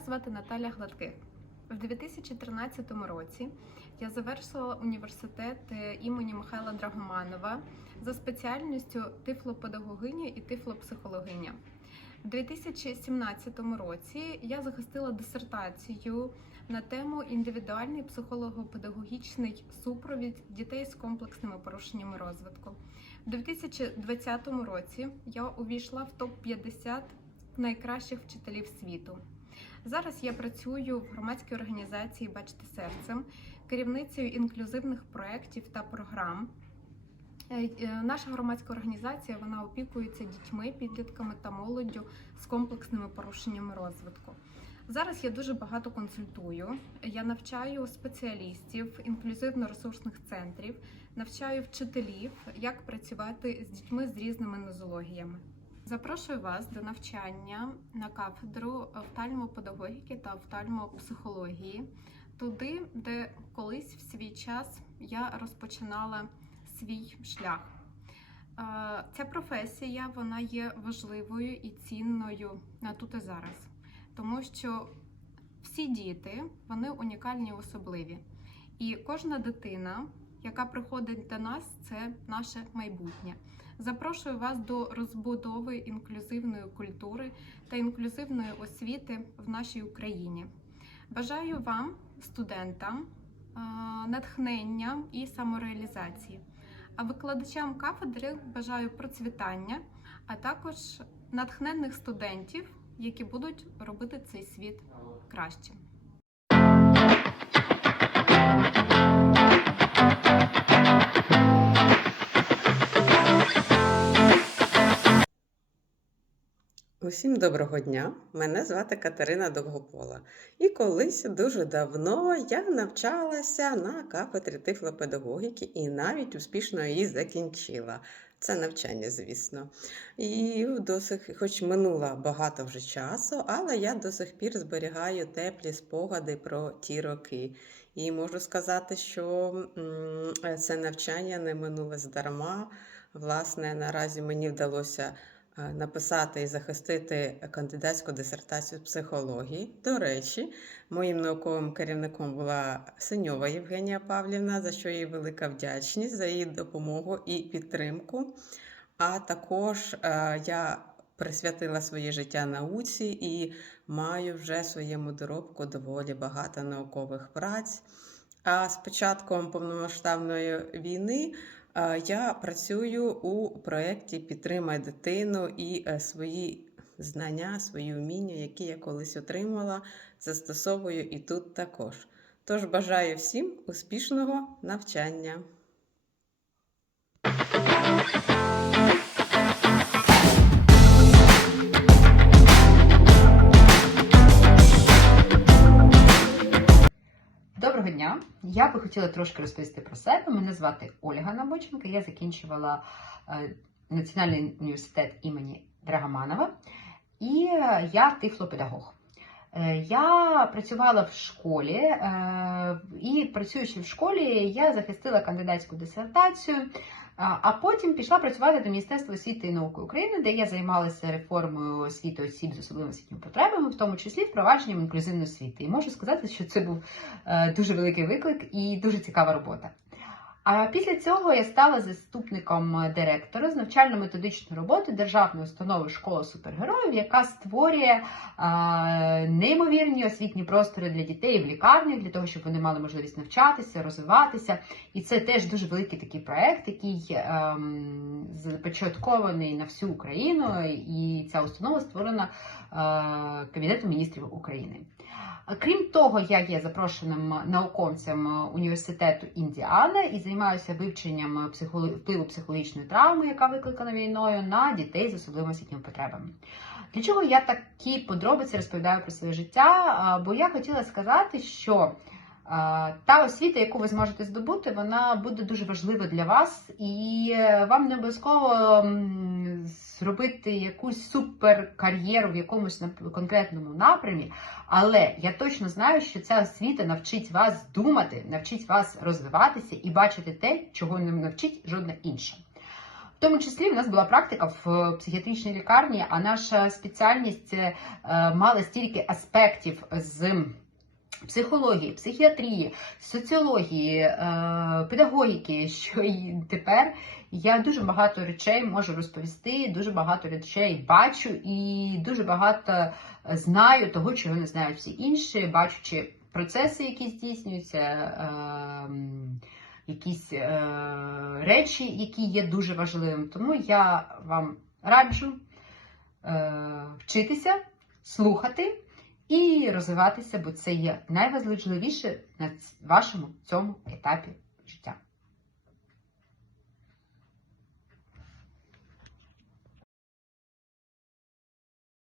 звати Наталя Гладких. В 2013 році я завершила університет е, імені Михайла Драгоманова за спеціальністю тифлопедагогиня і тифлопсихологиня. У 2017 році я захистила дисертацію на тему індивідуальний психолого-педагогічний супровід дітей з комплексними порушеннями розвитку. У 2020 році я увійшла в топ-50 найкращих вчителів світу. Зараз я працюю в громадській організації Бачте серцем, керівницею інклюзивних проєктів та програм. Е, е, Наша громадська організація вона опікується дітьми, підлітками та молоддю з комплексними порушеннями розвитку. Зараз я дуже багато консультую. Я навчаю спеціалістів інклюзивно-ресурсних центрів, навчаю вчителів, як працювати з дітьми з різними нозологіями. Запрошую вас до навчання на кафедру офтальмопедагогіки та офтальмопсихології, туди, де колись в свій час я розпочинала свій шлях. Е, Ця професія вона є важливою і цінною на тут і зараз, тому що всі діти вони унікальні і особливі. І кожна дитина, яка приходить до нас, це наше майбутнє. Запрошую вас до розбудови інклюзивної культури та інклюзивної освіти в нашій Україні. Бажаю вам, студентам, е, натхнення і самореалізації. А викладачам кафедри бажаю процвітання, а також натхненних студентів, які будуть робити цей світ кращим. Усім доброго дня! Мене звати Катерина Довгопола. І колись дуже давно я навчалася на кафедрі тифлопедагогіки і навіть успішно її закінчила. Це навчання, звісно. І до сих, хоч минуло багато вже часу, але я до сих пір зберігаю теплі спогади про ті роки. І можу сказати, що це навчання не минуло здарма. Власне, наразі мені вдалося е, написати і захистити кандидатську дисертацію психології. До речі, моїм науковим керівником була Синьова Євгенія Павлівна, за що їй велика вдячність за її допомогу і підтримку. А також е, я присвятила своє життя науці і маю вже своєму доробку доволі багато наукових праць. А з початком повномасштабної війни е, я працюю у проєкті Підтримай дитину і е, свої знання, свої вміння, які я колись отримала, застосовую і тут також. Тож бажаю всім успішного навчання! Дня! Я би хотіла трошки розповісти про себе. Мене звати Ольга Набоченко, Я закінчувала е, Національний університет імені Драгоманова і е, я тифлопедагог. Е, Я працювала в школі е, і працюючи в школі, я захистила кандидатську дисертацію, а потім пішла працювати до Міністерства освіти і науки України, де я займалася реформою освіти осіб з особливими освітніми потребами, в тому числі впровадженням інклюзивної освіти. І можу сказати, що це був е, дуже великий виклик і дуже цікава робота. А після цього я стала заступником директора з навчально-методичної роботи державної установи школа супергероїв, яка створює е, неймовірні освітні простори для дітей в лікарнях, для того, щоб вони мали можливість навчатися, розвиватися. І це теж дуже великий такий проект, який ем, започаткований на всю Україну, і ця установа створена е, Кабінетом міністрів України. Крім того, я є запрошеним науковцем університету Індіана і займаюся вивченням психолог... впливу психологічної травми, яка викликана війною, на дітей з особливими освітніми потребами. Для чого я такі подробиці розповідаю про своє життя? Бо я хотіла сказати, що та освіта, яку ви зможете здобути, вона буде дуже важлива для вас, і е, вам не обов'язково зробити якусь суперкар'єру в якомусь конкретному напрямі. Але я точно знаю, що ця освіта навчить вас думати, навчить вас розвиватися і бачити те, чого не навчить жодна інша. В тому числі в нас була практика в психіатричній лікарні, а наша спеціальність е, мала стільки аспектів з психології, психіатрії, соціології, е, педагогіки, що і тепер я дуже багато речей можу розповісти, дуже багато речей бачу і дуже багато знаю того, чого не знають всі інші, бачучи процеси, які здійснюються. ем, якісь е, речі, які є дуже важливими. Тому я вам раджу е, вчитися, слухати і розвиватися, бо це є найважливіше на вашому цьому етапі життя.